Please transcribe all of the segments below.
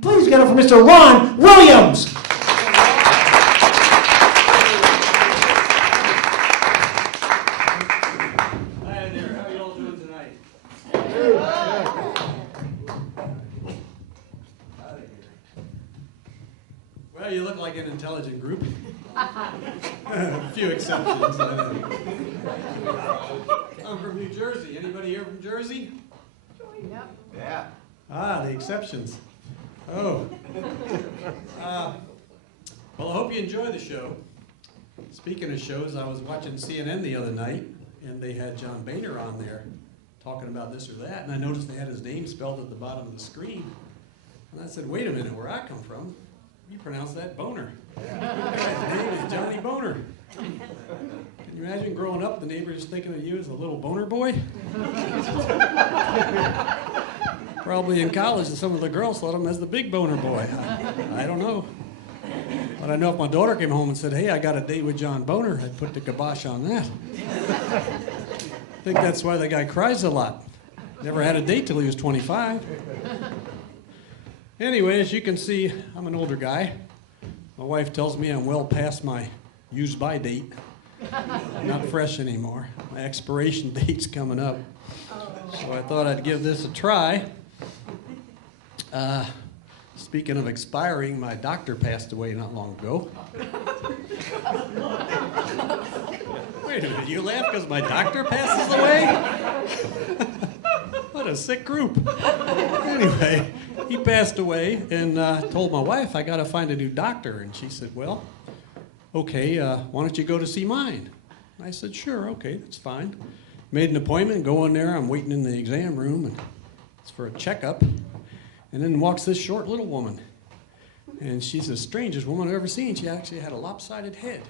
Please get it for Mr. Ron Williams. Hi there, how are you all doing tonight? Well, you look like an intelligent group. A few exceptions. I'm from New Jersey. Anybody here from Jersey? Yep. Yeah. Ah, the exceptions. Oh. Well, I hope you enjoy the show. Speaking of shows, I was watching CNN the other night, and they had John Boehner on there talking about this or that, and I noticed they had his name spelled at the bottom of the screen. And I said, wait a minute, where I come from, you pronounce that Boner. His name is Johnny Boner. Can you imagine growing up, the neighbors thinking of you as a little boner boy? Probably in college, and some of the girls thought of him as the big boner boy. I don't know. But I know if my daughter came home and said, hey, I got a date with John Boner, I'd put the kibosh on that. I think that's why the guy cries a lot. Never had a date till he was 25. Anyway, as you can see, I'm an older guy. My wife tells me I'm well past my use-by date. I'm not fresh anymore. My expiration date's coming up. So I thought I'd give this a try. Speaking of expiring, my doctor passed away not long ago. Wait a minute, you laugh because my doctor passes away? What a sick group. Anyway, he passed away and told my wife, I got to find a new doctor. And she said, well, okay, why don't you go to see mine? I said, sure, okay, that's fine. Made an appointment, go in there, I'm waiting in the exam room, and it's for a checkup. And then walks this short little woman. And she's the strangest woman I've ever seen. She actually had a lopsided head.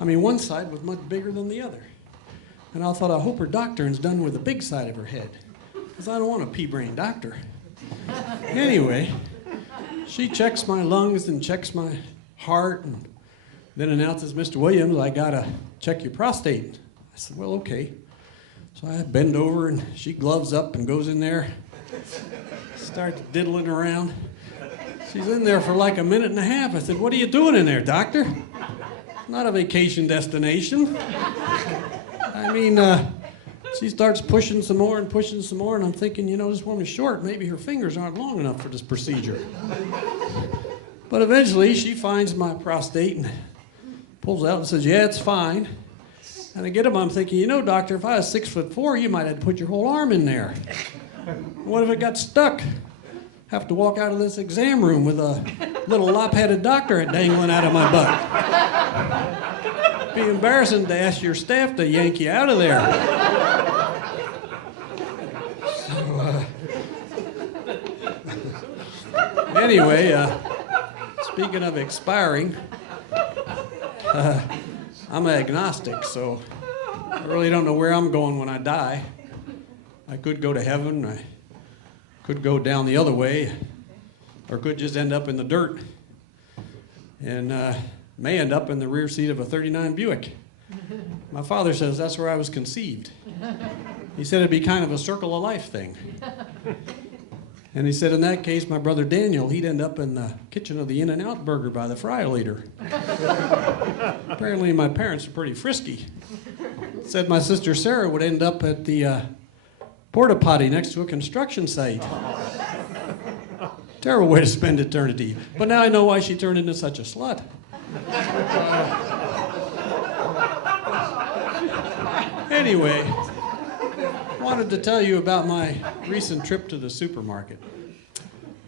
I mean, one side was much bigger than the other. And I thought, I hope her doctoring's done with the big side of her head, because I don't want a pea-brain doctor. Anyway, she checks my lungs and checks my heart, and then announces, Mr. Williams, I gotta check your prostate. I said, well, okay. So I bend over, and she gloves up and goes in there, starts diddling around. She's in there for like a minute and a half. I said, what are you doing in there, doctor? Not a vacation destination. I mean, she starts pushing some more, and I'm thinking, you know, this woman's short. Maybe her fingers aren't long enough for this procedure. But eventually, she finds my prostate and pulls out and says, yeah, it's fine. And I get him, I'm thinking, you know, doctor, if I was 6'4", you might have to put your whole arm in there. What if it got stuck? Have to walk out of this exam room with a little lop-headed doctor dangling out of my butt. Be embarrassing to ask your staff to yank you out of there. So, anyway, speaking of expiring, I'm agnostic, so I really don't know where I'm going when I die. I could go to heaven, I could go down the other way, or could just end up in the dirt, and may end up in the rear seat of a '39 Buick. My father says that's where I was conceived. He said it'd be kind of a circle of life thing. And he said in that case, my brother Daniel, he'd end up in the kitchen of the In-N-Out Burger by the fry later. Apparently my parents are pretty frisky. Said my sister Sarah would end up at the porta potty next to a construction site. Terrible way to spend eternity. But now I know why she turned into such a slut. Anyway, wanted to tell you about my recent trip to the supermarket.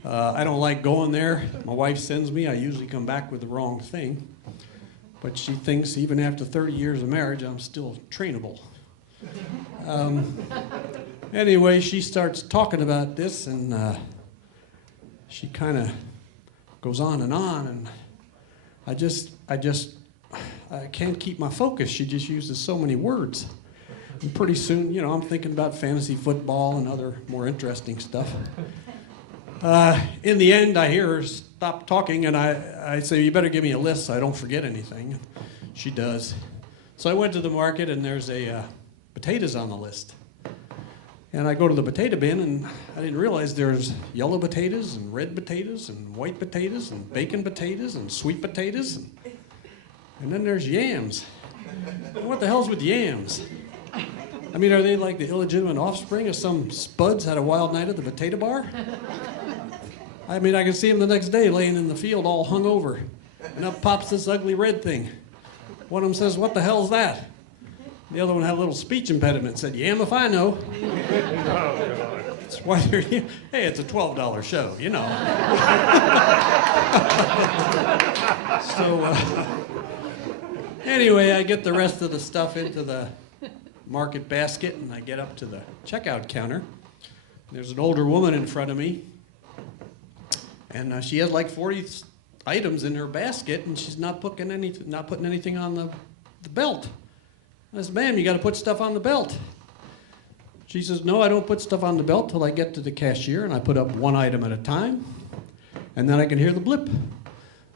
I don't like going there. My wife sends me. I usually come back with the wrong thing. But she thinks even after 30 years of marriage, I'm still trainable. Anyway, she starts talking about this, and she kind of goes on, and I can't keep my focus. She just uses so many words. And pretty soon, you know, I'm thinking about fantasy football and other more interesting stuff. In the end, I hear her stop talking, and I say, you better give me a list so I don't forget anything. She does. So I went to the market, and there's potatoes on the list. And I go to the potato bin, and I didn't realize there's yellow potatoes and red potatoes and white potatoes and bacon potatoes and sweet potatoes. And then there's yams. What the hell's with yams? I mean, are they like the illegitimate offspring of some spuds had a wild night at the potato bar? I mean, I can see them the next day laying in the field all hung over. And up pops this ugly red thing. One of them says, "What the hell's that?" The other one had a little speech impediment, said, "Yam if I know." That's why they're here. Hey, it's a $12 show, you know. So, anyway, I get the rest of the stuff into the market basket, and I get up to the checkout counter. There's an older woman in front of me, and she has like 40 items in her basket, and she's not putting anything on the belt. I said, "Ma'am, you got to put stuff on the belt." She says, "No, I don't put stuff on the belt till I get to the cashier, and I put up one item at a time, and then I can hear the blip.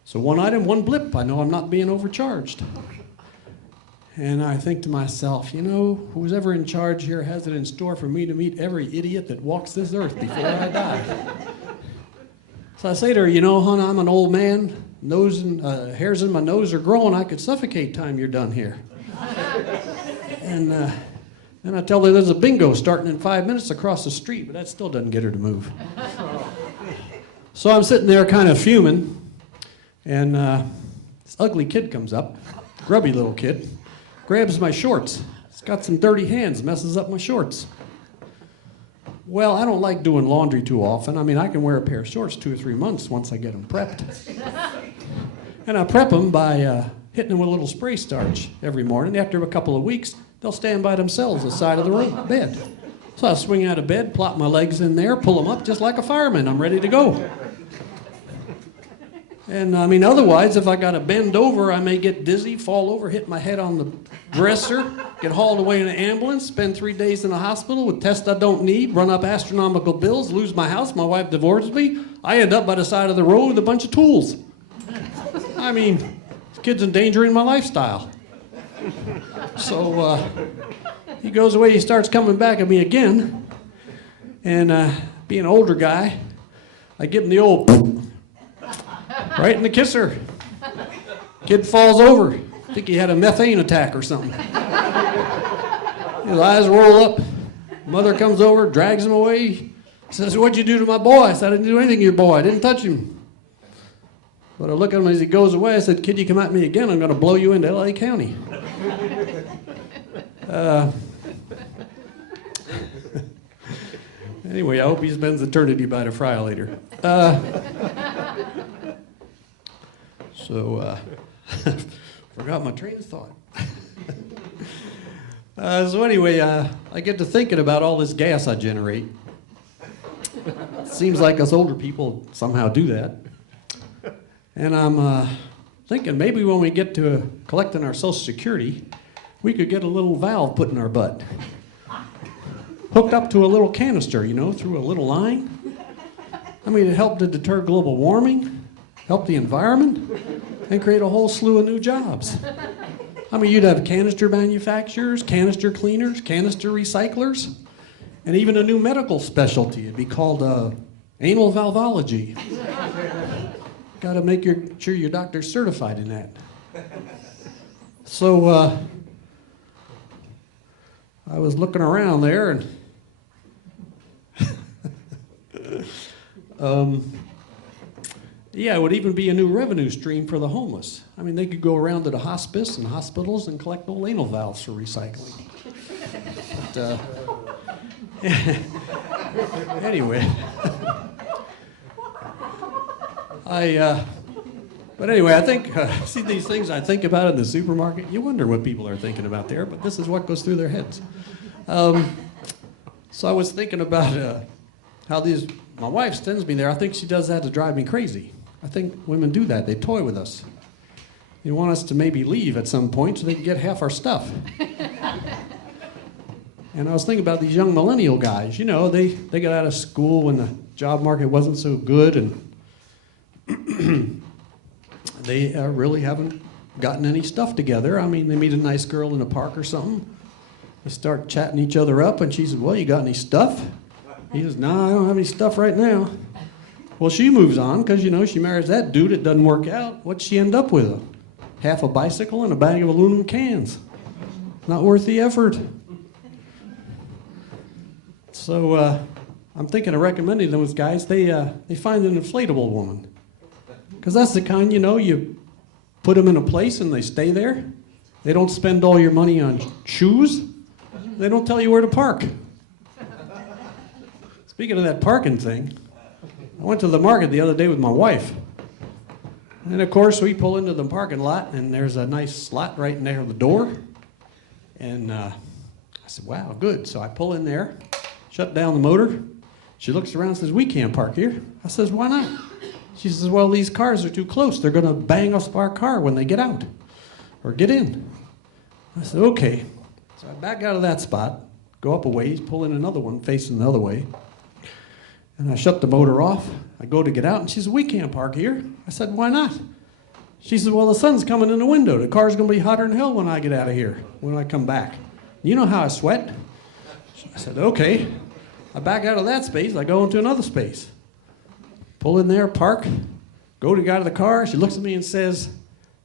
So one item, one blip. I know I'm not being overcharged." And I think to myself, you know, who's ever in charge here has it in store for me to meet every idiot that walks this earth before I die. So I say to her, "You know, hon, I'm an old man. Hairs in my nose are growing. I could suffocate time you're done here." And then I tell her there's a bingo starting in 5 minutes across the street, but that still doesn't get her to move. So I'm sitting there kind of fuming, and this ugly kid comes up, grubby little kid, grabs my shorts. He's got some dirty hands, messes up my shorts. Well, I don't like doing laundry too often. I mean, I can wear a pair of shorts 2 or 3 months once I get them prepped. And I prep them by hitting them with a little spray starch every morning. After a couple of weeks, they'll stand by themselves at the side of the bed. So I swing out of bed, plop my legs in there, pull them up just like a fireman. I'm ready to go. And I mean, otherwise, if I got to bend over, I may get dizzy, fall over, hit my head on the dresser, get hauled away in an ambulance, spend 3 days in a hospital with tests I don't need, run up astronomical bills, lose my house, my wife divorces me. I end up by the side of the road with a bunch of tools. I mean, this kid's endangering my lifestyle. So he goes away, he starts coming back at me again, and being an older guy, I give him the old right in the kisser. Kid falls over. I think he had a methane attack or something. His eyes roll up. Mother comes over, drags him away. Says, "What'd you do to my boy?" I said, "I didn't do anything to your boy. I didn't touch him." But I look at him as he goes away. I said, "Kid, you come at me again, I'm going to blow you into L.A. County." Anyway, I hope he spends eternity by the fry later. Forgot my train of thought. So anyway, I get to thinking about all this gas I generate. Seems like us older people somehow do that. And I'm thinking maybe when we get to collecting our Social Security, we could get a little valve put in our butt. Hooked up to a little canister, you know, through a little line. I mean, it helped to deter global warming, help the environment, and create a whole slew of new jobs. I mean, you'd have canister manufacturers, canister cleaners, canister recyclers, and even a new medical specialty. It'd be called anal valvology. Got to make sure your doctor's certified in that. So I was looking around there, and yeah, it would even be a new revenue stream for the homeless. I mean, they could go around to the hospice and hospitals and collect old anal valves for recycling. But, anyway, but anyway, I think, see these things I think about in the supermarket, you wonder what people are thinking about there, but this is what goes through their heads. So I was thinking about how my wife sends me there. I think she does that to drive me crazy. I think women do that. They toy with us. They want us to maybe leave at some point so they can get half our stuff. And I was thinking about these young millennial guys. You know, they got out of school when the job market wasn't so good, and they really haven't gotten any stuff together. I mean, they meet a nice girl in a park or something, They start chatting each other up, and she said, well, you got any stuff? He says, no, I don't have any stuff right now. Well, she moves on because, she marries that dude. It doesn't work out. What'd she end up with? Half a bicycle and a bag of aluminum cans. Not worth the effort. So I'm thinking of recommending those guys. They find an inflatable woman. Because that's the kind, you put them in a place and they stay there. They don't spend all your money on shoes. They don't tell you where to park. Speaking of that parking thing, I went to the market the other day with my wife. And of course, we pull into the parking lot, and there's a nice slot right in there at the door. And I said, wow, good. So I pull in there, shut down the motor. She looks around and says, we can't park here. I says, why not? She says, well, these cars are too close. They're going to bang us our car when they get out or get in. I said, okay. So I back out of that spot, go up a ways, pull in another one facing the other way. And I shut the motor off. I go to get out, and she says, we can't park here. I said, why not? She said, well, the sun's coming in the window. The car's going to be hotter than hell when I get out of here, when I come back. You know how I sweat? I said, okay. I back out of that space. I go into another space. Pull in there, park, go to get out of the car. She looks at me and says,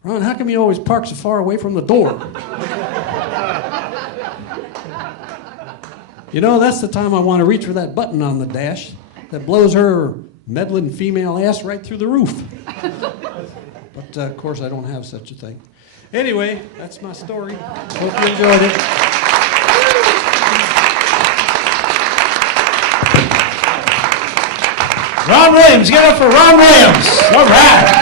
Ron, how come you always park so far away from the door? That's the time I want to reach for that button on the dash that blows her meddling female ass right through the roof. But, of course, I don't have such a thing. Anyway, that's my story. Hope you enjoyed it. Ron Williams, give it up for Ron Williams. All right.